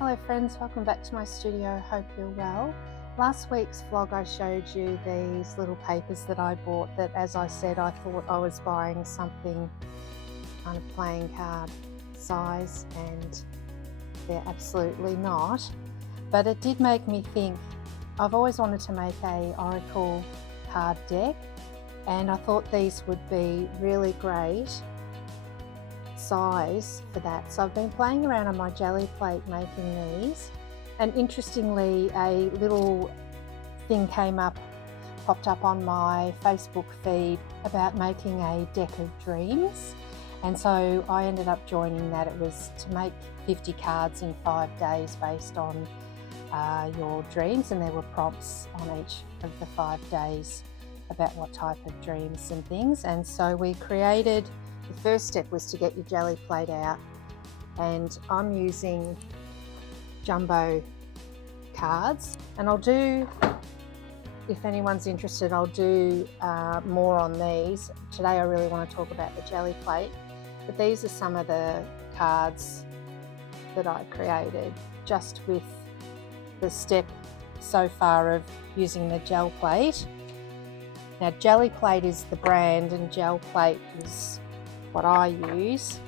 Hello friends, welcome back to my studio, hope you're well. Last week's vlog I showed you these little papers that I bought that, as I said, I thought I was buying something kind of playing card size, and they're absolutely not. But it did make me think, I've always wanted to make a Oracle card deck, and I thought these would be really great size for that. So I've been playing around on my jelly plate making these, and interestingly a little thing popped up on my Facebook feed about making a deck of dreams, and so I ended up joining that. It was to make 50 cards in 5 days based on your dreams, and there were prompts on each of the 5 days about what type of dreams and things. And so we created, the first step was to get your jelly plate out, and I'm using jumbo cards, and I'll do, if anyone's interested, I'll do more on these. Today I really want to talk about the jelly plate, but these are some of the cards that I created just with the step so far of using the gel plate. Now, Jelly Plate is the brand and gel plate is what I use.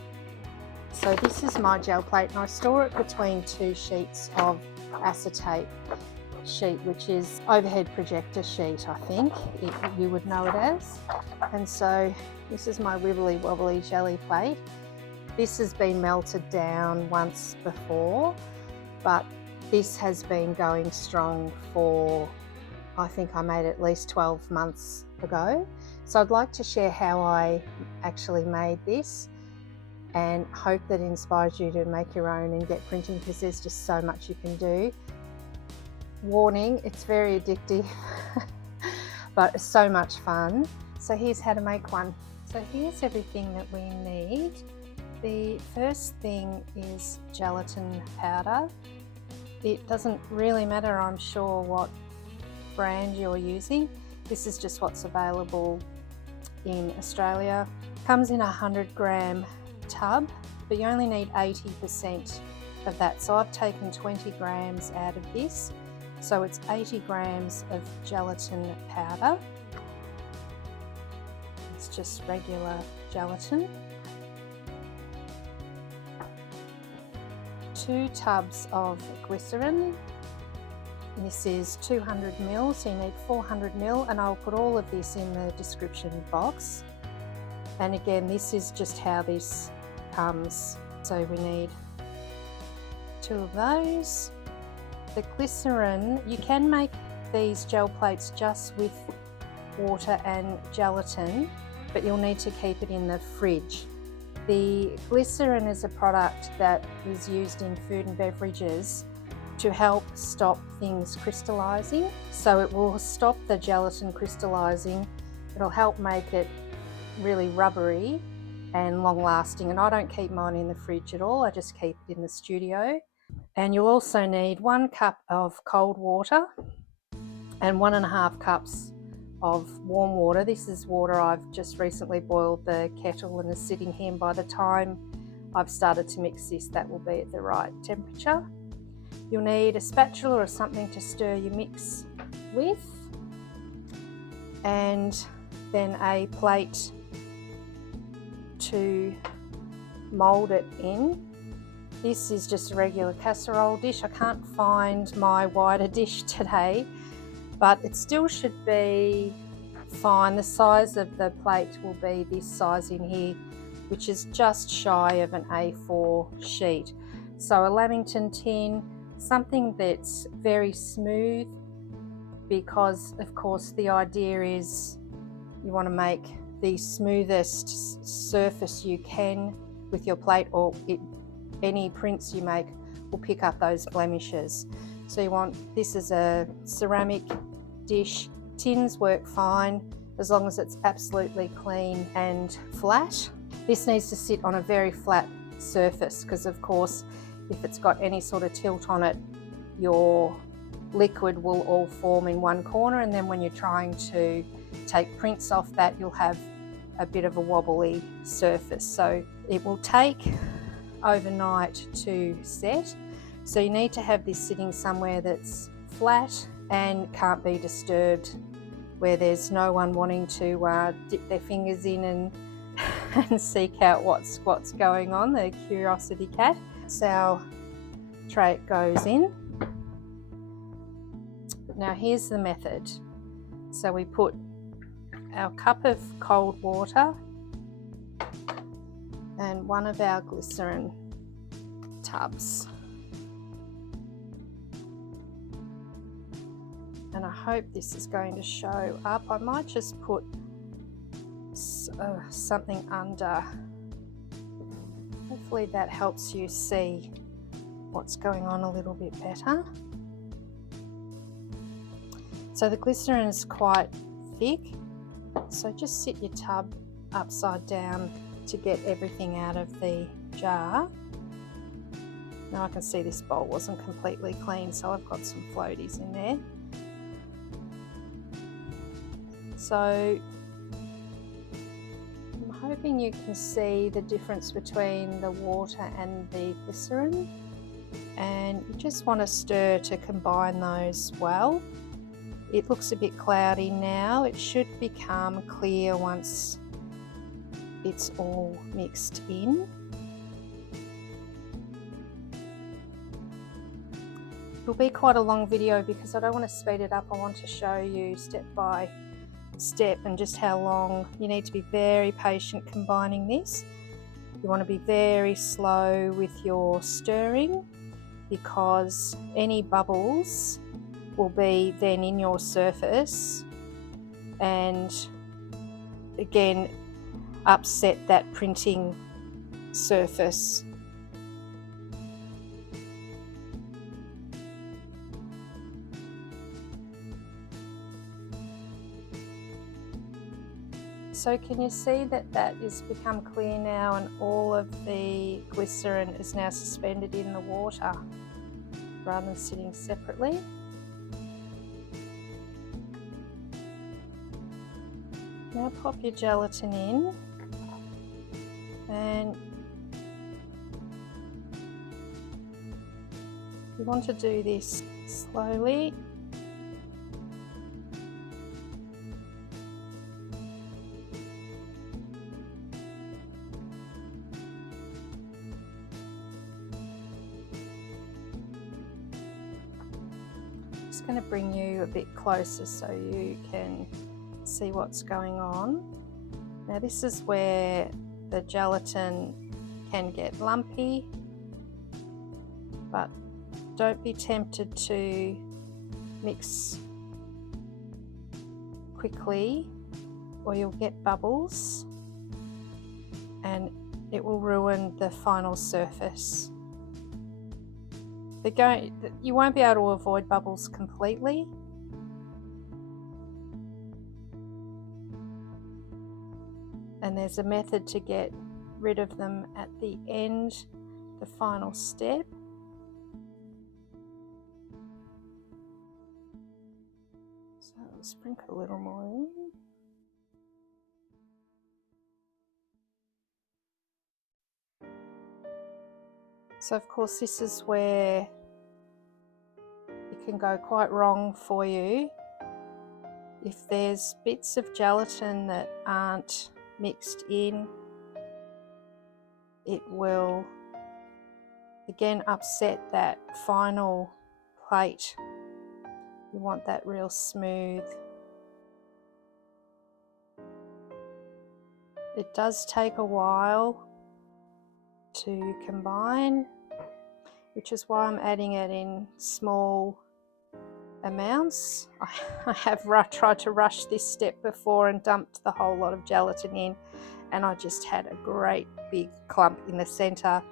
So this is my gel plate, and I store it between 2 sheets of acetate sheet, which is overhead projector sheet, I think you would know it as. And so this is my wibbly wobbly jelly plate. This has been melted down once before, but this has been going strong for, I think I made it at least 12 months ago. So I'd like to share how I actually made this, and hope that inspires you to make your own and get printing, because there's just so much you can do. Warning, it's very addictive, but it's so much fun. So here's how to make one. So here's everything that we need. The first thing is gelatin powder. It doesn't really matter, I'm sure, what brand you're using. This is just what's available in Australia. Comes in a 100-gram tub, but you only need 80% of that. So I've taken 20 grams out of this, so it's 80 grams of gelatin powder. It's just regular gelatin. 2 tubs of glycerine. This is 200 ml, so you need 400 ml, and I'll put all of this in the description box. And again, this is just how this comes. So we need 2 of those. The glycerine, you can make these gel plates just with water and gelatin, but you'll need to keep it in the fridge. The glycerine is a product that is used in food and beverages to help stop things crystallizing. So it will stop the gelatin crystallizing. It'll help make it really rubbery and long lasting. And I don't keep mine in the fridge at all, I just keep it in the studio. And you'll also need 1 cup of cold water and 1.5 cups of warm water. This is water I've just recently boiled the kettle and is sitting here, and by the time I've started to mix this, that will be at the right temperature. You'll need a spatula or something to stir your mix with, and then a plate to mould it in. This is just a regular casserole dish. I can't find my wider dish today, but it still should be fine. The size of the plate will be this size in here, which is just shy of an A4 sheet. So a Lamington tin, something that's very smooth, because of course the idea is you want to make the smoothest surface you can with your plate, or any prints you make will pick up those blemishes. So you want, this is a ceramic dish. Tins work fine as long as it's absolutely clean and flat. This needs to sit on a very flat surface, because of course if it's got any sort of tilt on it, your liquid will all form in one corner, and then when you're trying to take prints off that, you'll have a bit of a wobbly surface. So it will take overnight to set. So you need to have this sitting somewhere that's flat and can't be disturbed, where there's no one wanting to dip their fingers in and seek out what's going on, the curiosity cat. So our tray goes in. Now here's the method. So we put our cup of cold water and one of our glycerine tubs. And I hope this is going to show up. I might just put something under. Hopefully that helps you see what's going on a little bit better. So the glycerine is quite thick, so just sit your tub upside down to get everything out of the jar. Now I can see this bowl wasn't completely clean, so I've got some floaties in there. So I'm hoping you can see the difference between the water and the glycerine, and you just want to stir to combine those well. It looks a bit cloudy now. It should become clear once it's all mixed in. It'll be quite a long video because I don't want to speed it up. I want to show you step by step and just how long. You need to be very patient combining this. You want to be very slow with your stirring, because any bubbles will be then in your surface and again upset that printing surface. So can you see that that is become clear now, and all of the glycerine is now suspended in the water rather than sitting separately? Now pop your gelatin in, and you want to do this slowly. Just going to bring you a bit closer so you can see what's going on. Now this is where the gelatin can get lumpy, but don't be tempted to mix quickly or you'll get bubbles and it will ruin the final surface. You won't be able to avoid bubbles completely. And there's a method to get rid of them at the end, the final step. So I'll sprinkle a little more in. So of course this is where it can go quite wrong for you. If there's bits of gelatin that aren't mixed in, it will again upset that final plate. You want that real smooth. It does take a while to combine, which is why I'm adding it in small amounts. I have tried to rush this step before and dumped the whole lot of gelatin in, and I just had a great big clump in the center.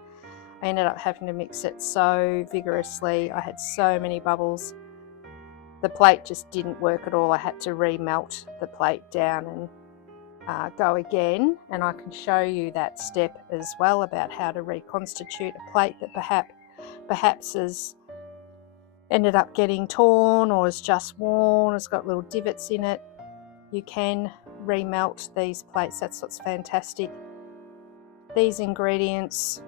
I ended up having to mix it so vigorously. I had so many bubbles. The plate just didn't work at all. I had to remelt the plate down and go again, and I can show you that step as well about how to reconstitute a plate that perhaps has ended up getting torn or is just worn, it's got little divots in it. You can remelt these plates. That's what's fantastic. These ingredients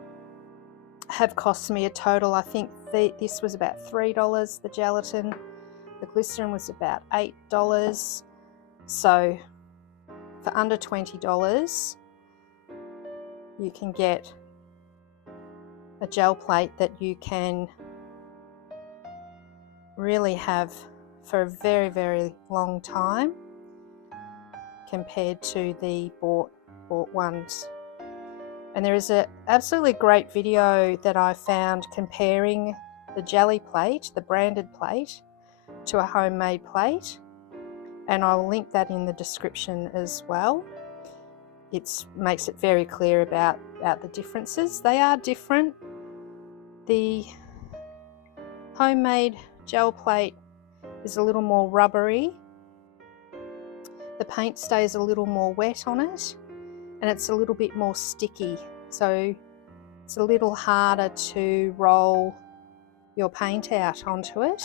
have cost me a total, I think this was about $3, the gelatin. The glycerin was about $8. So for under $20, you can get a gel plate that you can really have for a very, very long time compared to the bought ones. And there is an absolutely great video that I found comparing the Gelli plate, the branded plate, to a homemade plate, and I'll link that in the description as well. It makes it very clear about the differences. They are different. The homemade gel plate is a little more rubbery. The paint stays a little more wet on it, and it's a little bit more sticky, so it's a little harder to roll your paint out onto it.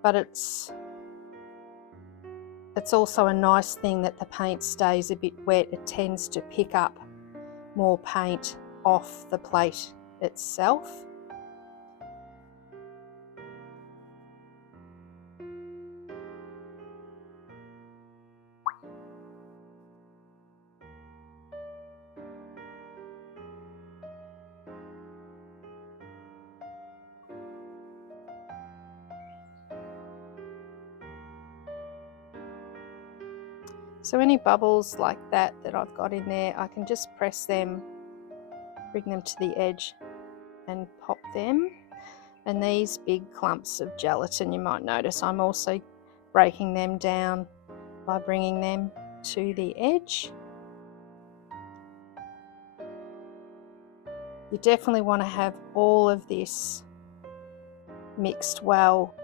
But it's also a nice thing that the paint stays a bit wet. It tends to pick up more paint off the plate itself. So any bubbles like that I've got in there, I can just press them, bring them to the edge and pop them. And these big clumps of gelatin, you might notice I'm also breaking them down by bringing them to the edge. You definitely want to have all of this mixed well.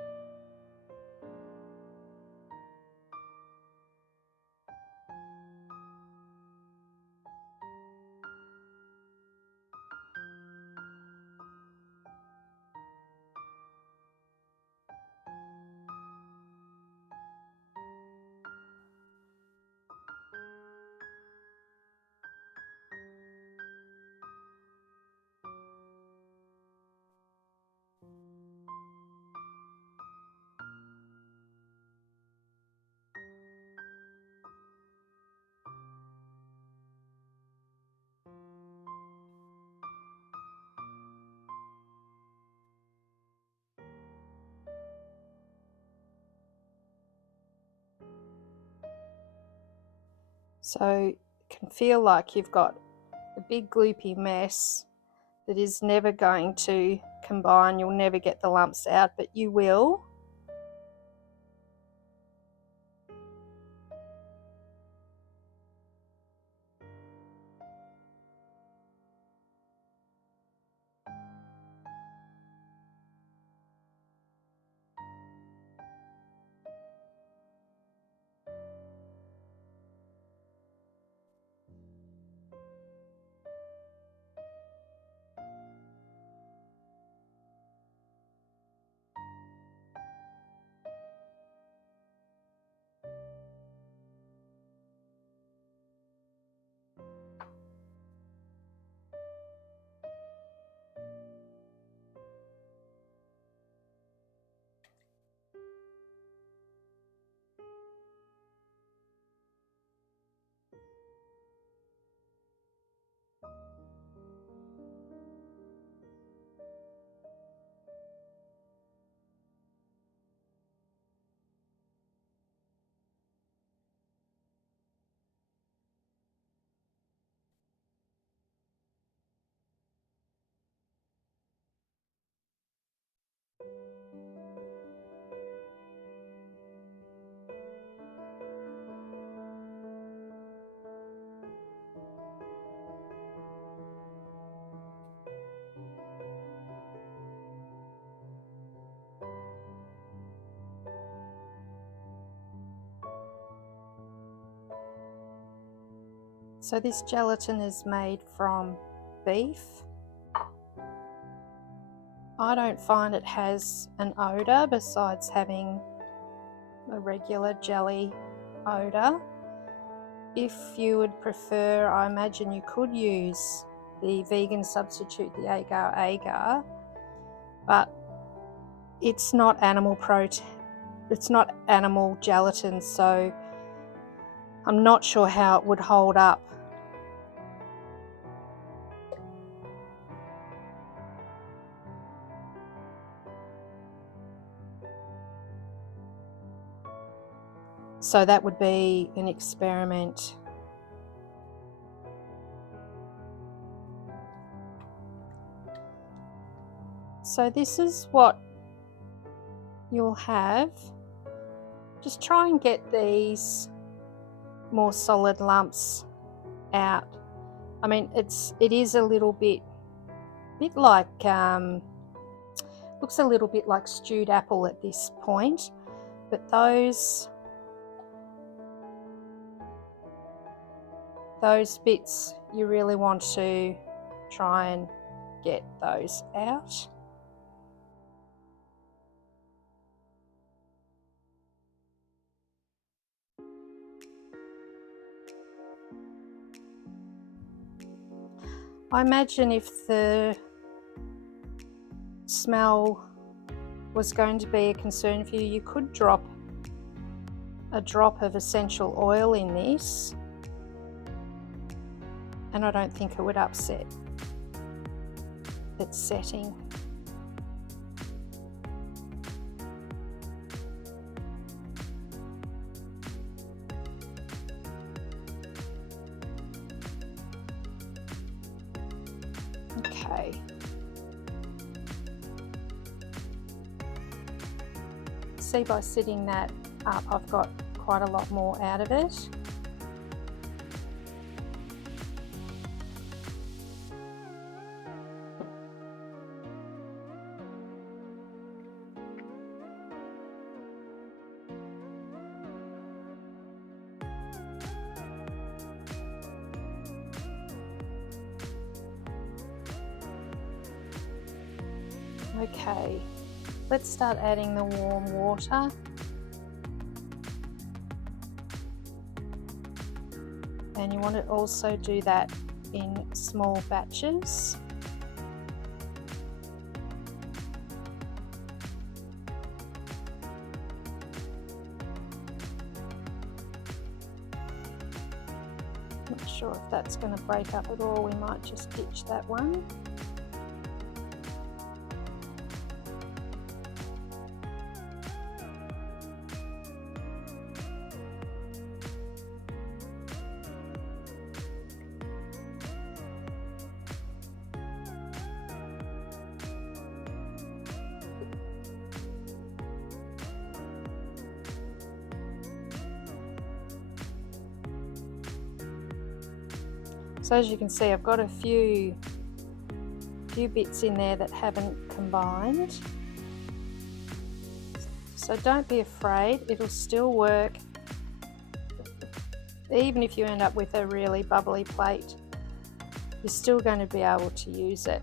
So it can feel like you've got a big gloopy mess that is never going to combine. You'll never get the lumps out, but you will. So this gelatin is made from beef. I don't find it has an odour besides having a regular jelly odour. If you would prefer, I imagine you could use the vegan substitute, the agar-agar, but it's not animal protein, it's not animal gelatin, so I'm not sure how it would hold up. So that would be an experiment. So this is what you'll have. Just try and get these more solid lumps out. I mean, it is a little bit like looks a little bit like stewed apple at this point, but those bits you really want to try and get those out. I imagine if the smell was going to be a concern for you, you could drop a drop of essential oil in this, and I don't think it would upset its setting. Okay. See, by sitting that up, I've got quite a lot more out of it. Okay, let's start adding the warm water. And you want to also do that in small batches. Not sure if that's going to break up at all. We might just ditch that one. So as you can see, I've got a few bits in there that haven't combined. So don't be afraid, it'll still work. Even if you end up with a really bubbly plate, you're still going to be able to use it.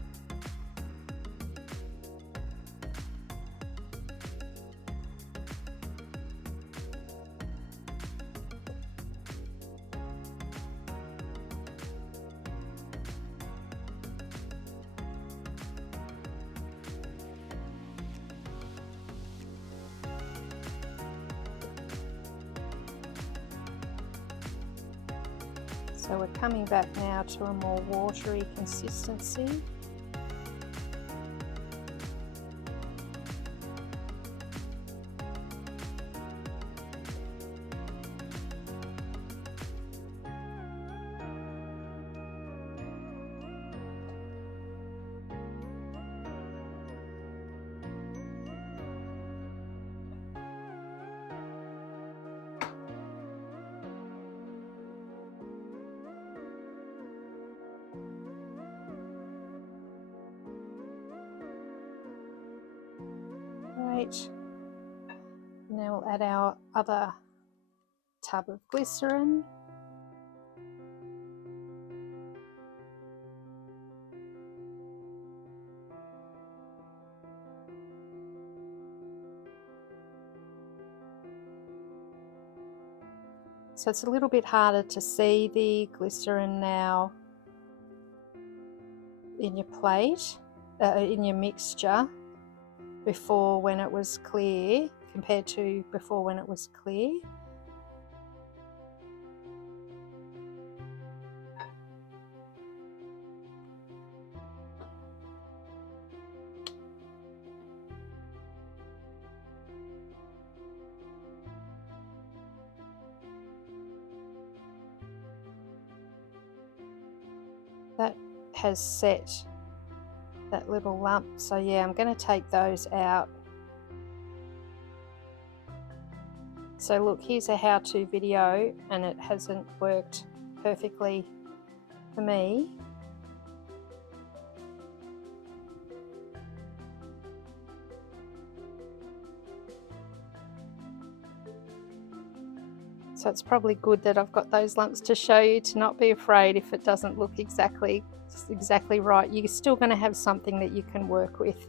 So we're coming back now to a more watery consistency. Great. Now we'll add our other tub of glycerin. So it's a little bit harder to see the glycerin now. in your plate, in your mixture, before when it was clear compared to before when it was clear. That has set that little lump, so yeah, I'm going to take those out. So look, here's a how-to video, and it hasn't worked perfectly for me. So it's probably good that I've got those lumps to show you, to not be afraid if it doesn't look exactly right. You're still going to have something that you can work with.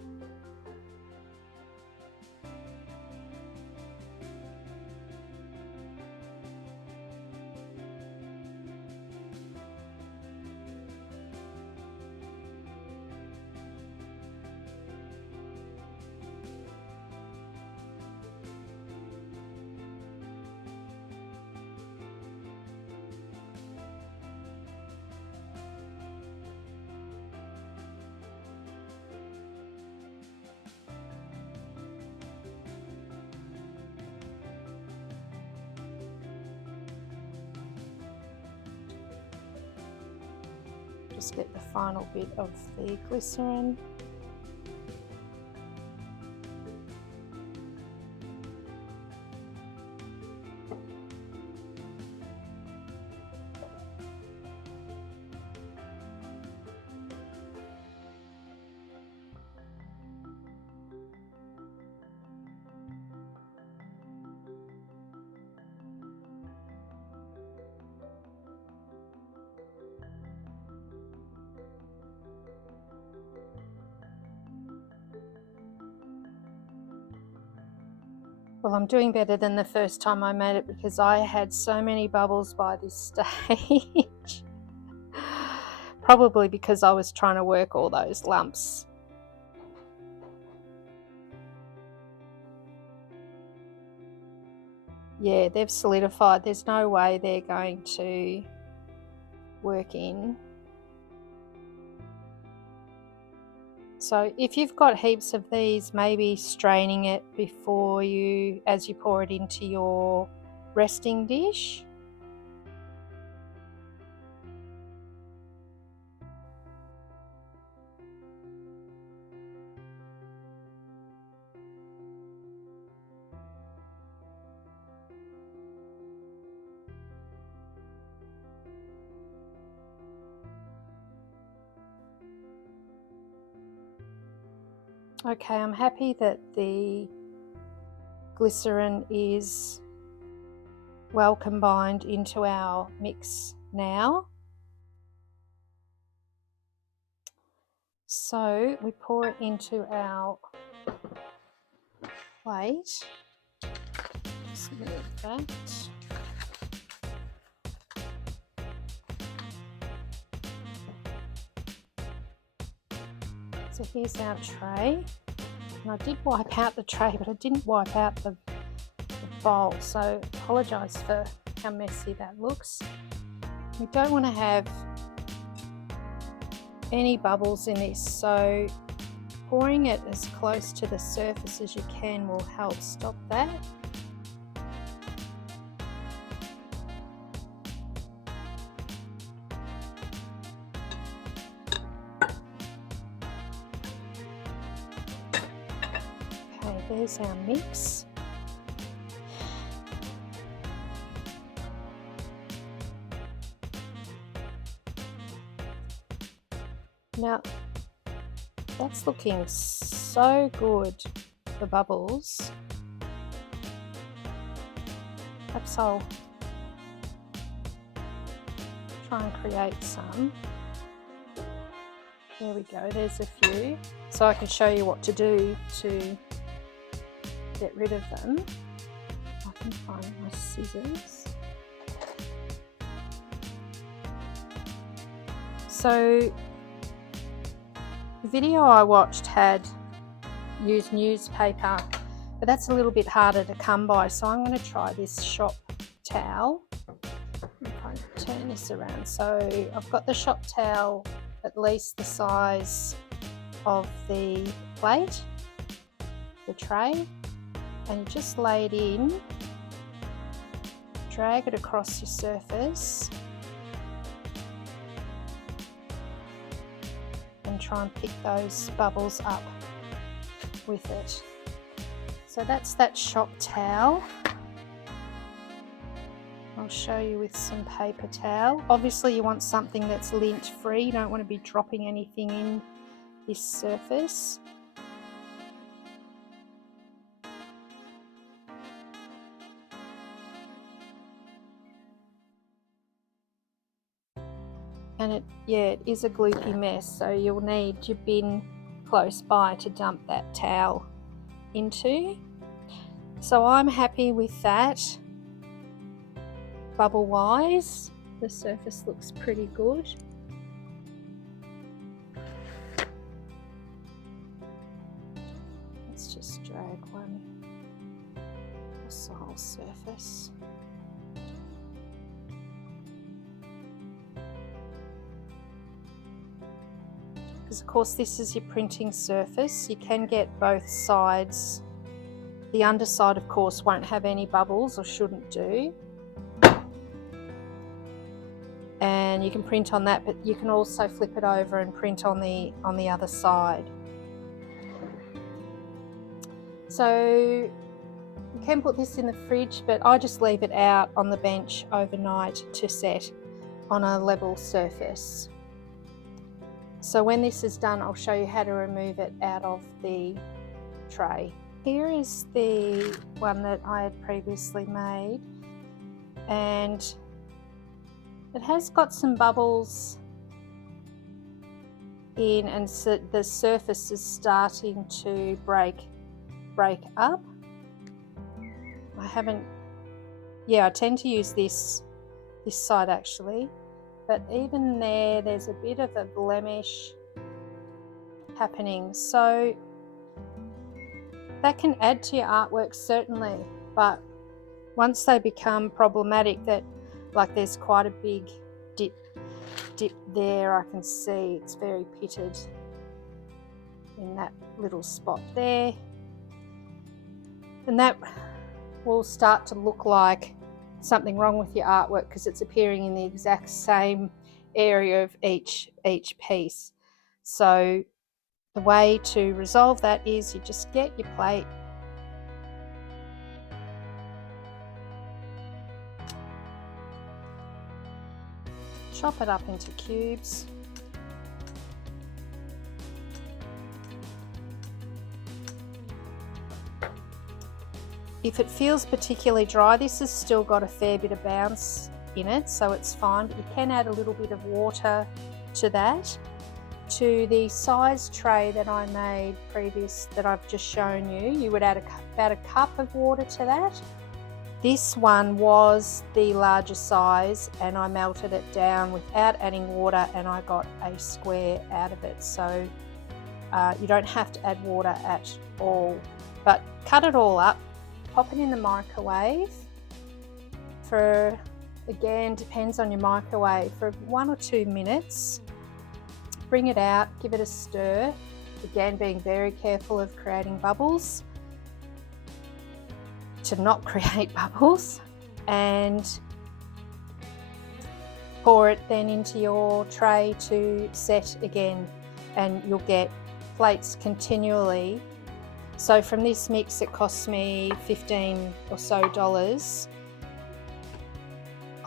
Just get the final bit of the glycerin. Well, I'm doing better than the first time I made it because I had so many bubbles by this stage. Probably because I was trying to work all those lumps. Yeah, they've solidified. There's no way they're going to work in. So if you've got heaps of these, maybe straining it before as you pour it into your resting dish. Okay, I'm happy that the glycerin is well combined into our mix now. So we pour it into our plate. Just move that. So here's our tray. And I did wipe out the tray, but I didn't wipe out the bowl, so apologise for how messy that looks. We don't want to have any bubbles in this, so pouring it as close to the surface as you can will help stop that. Okay, there's our mix. Now, that's looking so good, the bubbles. Perhaps I'll try and create some. There we go, there's a few. So I can show you what to do to get rid of them. I can find my scissors. So The video I watched had used newspaper, but that's a little bit harder to come by, so I'm going to try this shop towel. If I turn this around, so I've got the shop towel at least the size of the plate, the tray, and you just lay it in, drag it across your surface and try and pick those bubbles up with it. So that's that shop towel. I'll show you with some paper towel. Obviously you want something that's lint free, you don't want to be dropping anything in this surface. And it is a gloopy mess, so you'll need your bin close by to dump that towel into. So I'm happy with that. Bubble wise, the surface looks pretty good. Let's just drag one across the whole surface. Because of course this is your printing surface, you can get both sides. The underside of course won't have any bubbles, or shouldn't do. And you can print on that, but you can also flip it over and print on the other side. So you can put this in the fridge, but I just leave it out on the bench overnight to set on a level surface. So when this is done, I'll show you how to remove it out of the tray. Here is the one that I had previously made, and it has got some bubbles in, and so the surface is starting to break up. I tend to use this side actually, but even there's a bit of a blemish happening. So that can add to your artwork certainly, but once they become problematic, that like there's quite a big dip there, I can see it's very pitted in that little spot there, and that will start to look like something wrong with your artwork because it's appearing in the exact same area of each piece. So the way to resolve that is you just get your plate, chop it up into cubes, if it feels particularly dry, this has still got a fair bit of bounce in it, so it's fine, but you can add a little bit of water to that. To the size tray that I made previous, that I've just shown you, you would add about a cup of water to that. This one was the larger size and I melted it down without adding water, and I got a square out of it. So you don't have to add water at all, but cut it all up, pop it in the microwave for, again, depends on your microwave, for 1 or 2 minutes. Bring it out, give it a stir, again being very careful of creating bubbles, to not create bubbles, and pour it then into your tray to set again, and you'll get plates continually. So from this mix it costs me $15 or so.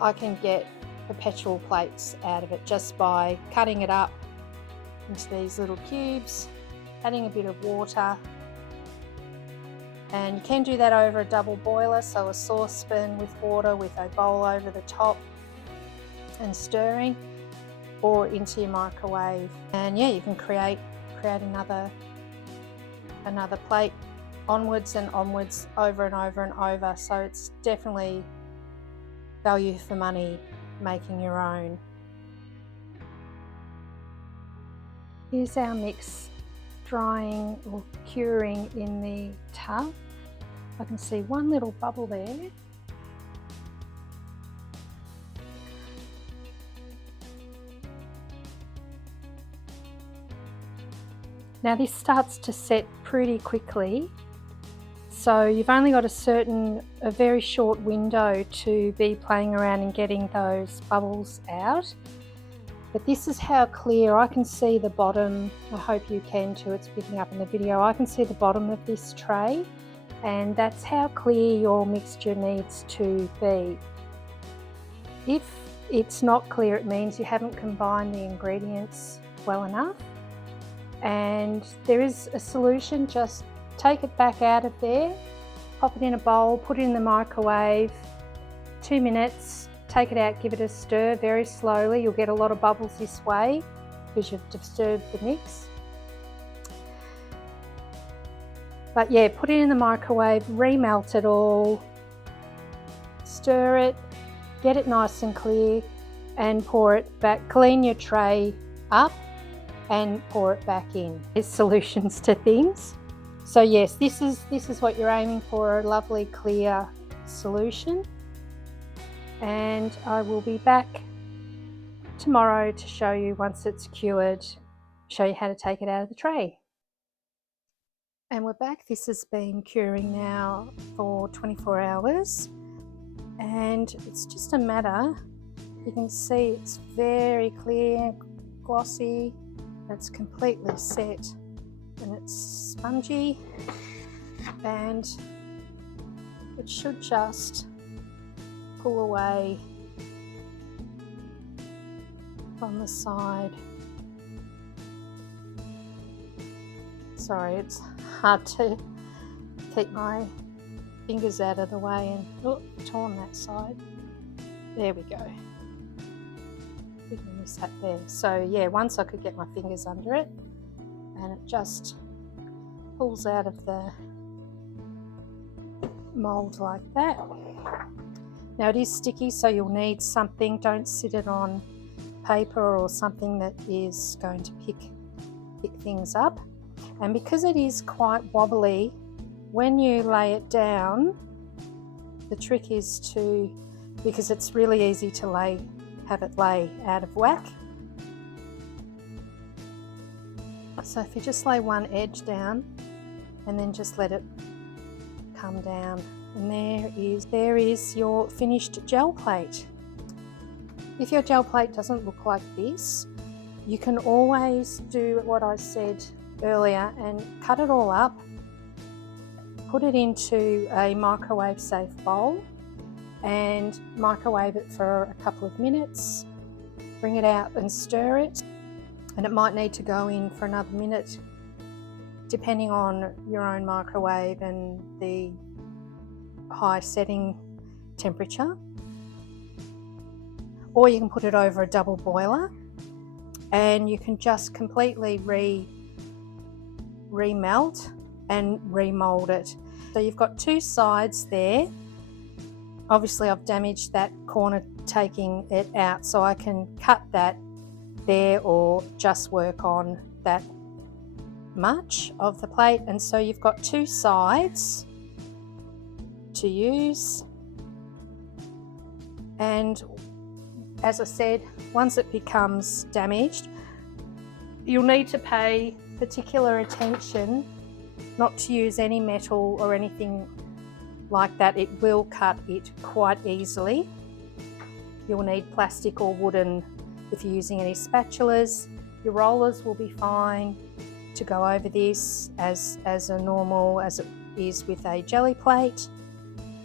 I can get perpetual plates out of it just by cutting it up into these little cubes, adding a bit of water, and you can do that over a double boiler, so a saucepan with water with a bowl over the top and stirring, or into your microwave. And yeah, you can create another plate onwards and onwards, over and over and over. So it's definitely value for money making your own. Here's our mix drying or curing in the tub. I can see one little bubble there. Now this starts to set pretty quickly, so you've only got a very short window to be playing around and getting those bubbles out. But this is how clear I can see the bottom. I hope you can too, it's picking up in the video. I can see the bottom of this tray, and that's how clear your mixture needs to be. If it's not clear, it means you haven't combined the ingredients well enough. And there is a solution. Just take it back out of there, pop it in a bowl, put it in the microwave, 2 minutes, take it out, give it a stir very slowly. You'll get a lot of bubbles this way because you've disturbed the mix. But yeah, put it in the microwave, remelt it all, stir it, get it nice and clear, and pour it back. Clean your tray up and pour it back in. There's solutions to things. So yes, this is what you're aiming for, a lovely clear solution. And I will be back tomorrow to show you once it's cured, show you how to take it out of the tray. And we're back. This has been curing now for 24 hours, and it's just a matter, you can see it's very clear, glossy, it's completely set, and it's spongy, and it should just pull away from the side. Sorry, it's hard to keep my fingers out of the way, and torn that side. There we go. Didn't miss that there. So yeah, once I could get my fingers under it, and it just pulls out of the mold like that. Now it is sticky, so you'll need something. Don't sit it on paper or something that is going to pick things up. And because it is quite wobbly, when you lay it down, the trick is to, because it's really easy to have it lay out of whack. So if you just lay one edge down and then just let it come down, and there is your finished gel plate. If your gel plate doesn't look like this, you can always do what I said earlier and cut it all up, put it into a microwave safe bowl and microwave it for a couple of minutes, bring it out and stir it, and it might need to go in for another minute depending on your own microwave and the high setting temperature. Or you can put it over a double boiler, and you can just completely remelt and remold it. So you've got two sides there. Obviously I've damaged that corner taking it out, so I can cut that there or just work on that much of the plate. And so you've got two sides to use, and as I said, once it becomes damaged, you'll need to pay particular attention not to use any metal or anything like that. It will cut it quite easily. You'll need plastic or wooden if you're using any spatulas. Your rollers will be fine to go over this as normal as it is with a jelly plate.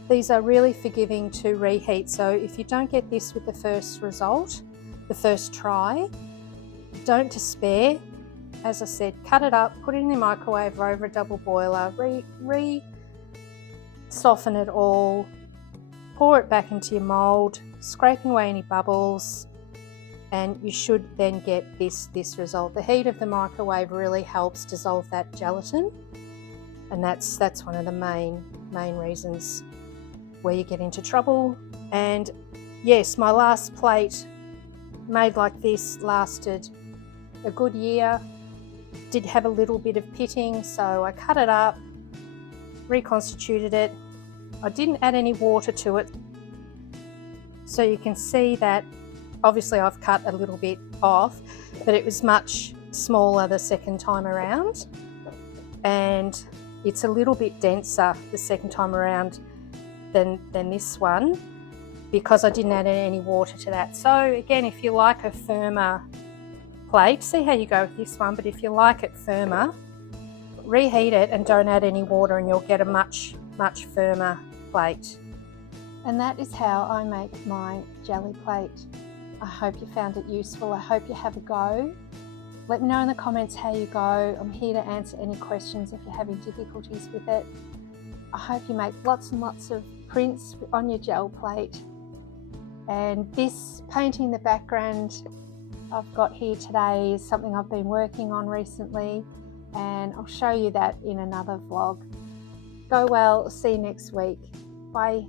These are really forgiving to reheat, so if you don't get this with the first result, the first try, don't despair. As I said, cut it up, put it in the microwave over a double boiler, soften it all, pour it back into your mould, scraping away any bubbles, and you should then get this result. The heat of the microwave really helps dissolve that gelatin, and that's one of the main reasons where you get into trouble. And yes, my last plate made like this lasted a good year. did have a little bit of pitting, so I cut it up, reconstituted it. I didn't add any water to it, so you can see that obviously I've cut a little bit off, but it was much smaller the second time around, and it's a little bit denser the second time around than this one, because I didn't add any water to that. So again, if you like a firmer plate, see how you go with this one, but if you like it firmer, reheat it and don't add any water and you'll get a much firmer plate. And that is how I make my jelly plate. I hope you found it useful. I hope you have a go. Let me know in the comments how you go. I'm here to answer any questions if you're having difficulties with it. I hope you make lots and lots of prints on your gel plate. And this painting the background I've got here today is something I've been working on recently, and I'll show you that in another vlog. Go well, see you next week. Bye.